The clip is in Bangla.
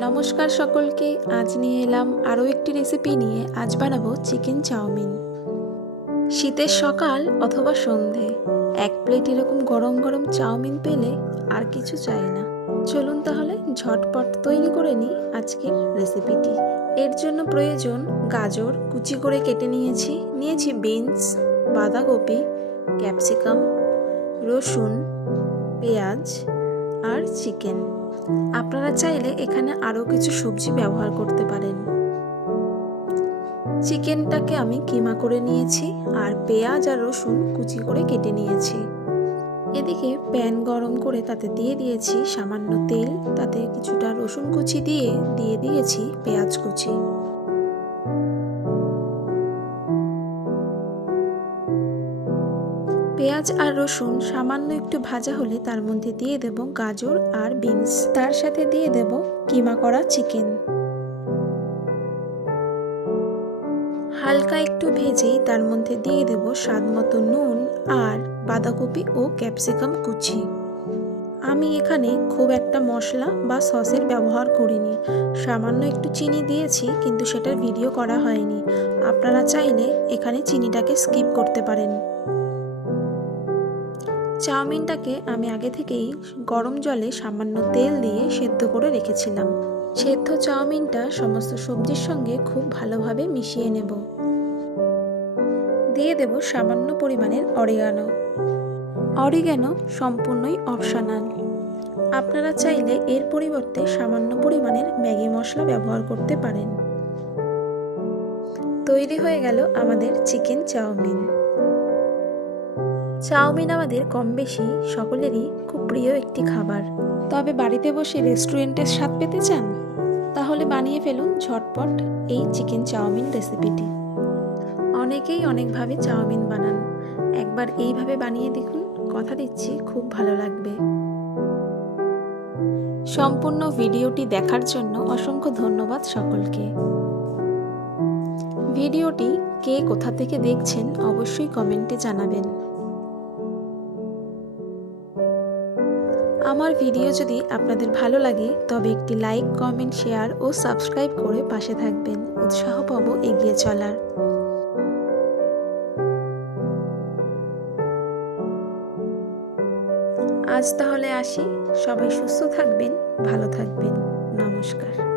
নমস্কার সকলকে। আজ নিয়ে এলাম আরও একটি রেসিপি নিয়ে। আজ বানাবো চিকেন চাউমিন। শীতের সকাল অথবা সন্ধে এক প্লেট এরকম গরম গরম চাউমিন পেলে আর কিছু চাই না। চলুন তাহলে ঝটপট তৈরি করে নিই আজকের রেসিপিটি। এর জন্য প্রয়োজন গাজর কুচি করে কেটে নিয়েছি বিনস, বাঁধাকপি, ক্যাপসিকাম, রসুন, পেঁয়াজ আর চিকেন। আপনারা চাইলে এখানে আরও কিছু সবজি ব্যবহার করতে পারেন। চিকেনটাকে আমি কিমা করে নিয়েছি আর পেঁয়াজ আর রসুন কুচি করে কেটে নিয়েছি। এদিকে প্যান গরম করে তাতে দিয়ে দিয়েছি সামান্য তেল, তাতে কিছুটা রসুন কুচি দিয়ে দিয়েছি পেঁয়াজ কুচি। পেঁয়াজ আর রসুন সামান্য একটু ভাজা হলে তার মধ্যে দিয়ে দেব গাজর আর বিনস, তার সাথে দিয়ে দেব কিমা করা চিকেন। হালকা একটু ভেজেই তার মধ্যে দিয়ে দেব স্বাদ মতো নুন আর বাঁধাকপি ও ক্যাপসিকাম কুচি। আমি এখানে খুব একটা মশলা বা সসের ব্যবহার করিনি, সামান্য একটু চিনি দিয়েছি, কিন্তু সেটার ভিডিও করা হয়নি। আপনারা চাইলে এখানে চিনিটাকে স্কিপ করতে পারেন। চাউমিনটাকে আমি আগে থেকেই গরম জলে সামান্য তেল দিয়ে সেদ্ধ করে রেখেছিলাম। সেদ্ধ চাউমিনটা সমস্ত সবজির সঙ্গে খুব ভালোভাবে মিশিয়ে নেব। দিয়ে দেব সামান্য পরিমাণের অরিগ্যানো সম্পূর্ণই অপশনাল। আপনারা চাইলে এর পরিবর্তে সামান্য পরিমাণের ম্যাগি মশলা ব্যবহার করতে পারেন। তৈরি হয়ে গেল আমাদের চিকেন চাউমিন। চাউমিন আমাদের কম বেশি সকলেরই খুব প্রিয় একটি খাবার। তবে বাড়িতে বসে রেস্টুরেন্টের স্বাদ পেতে চান? তাহলে বানিয়ে ফেলুন ঝটপট এই চিকেন চাউমিন রেসিপিটি। অনেকেই অনেকভাবে চাউমিন বানান, একবার এইভাবে বানিয়ে দেখুন, কথা দিচ্ছি খুব ভালো লাগবে। সম্পূর্ণ ভিডিওটি দেখার জন্য অসংখ্য ধন্যবাদ সকলকে। ভিডিওটি কে কোথা থেকে দেখছেন অবশ্যই কমেন্টে জানাবেন। আমার ভিডিও যদি আপনাদের ভালো লাগে তবে একটি লাইক, কমেন্ট, শেয়ার ও সাবস্ক্রাইব করে পাশে থাকবেন। উৎসাহ পাবো এগিয়ে চলার। আজ তাহলে আসি। সবাই সুস্থ থাকবেন, ভালো থাকবেন। নমস্কার।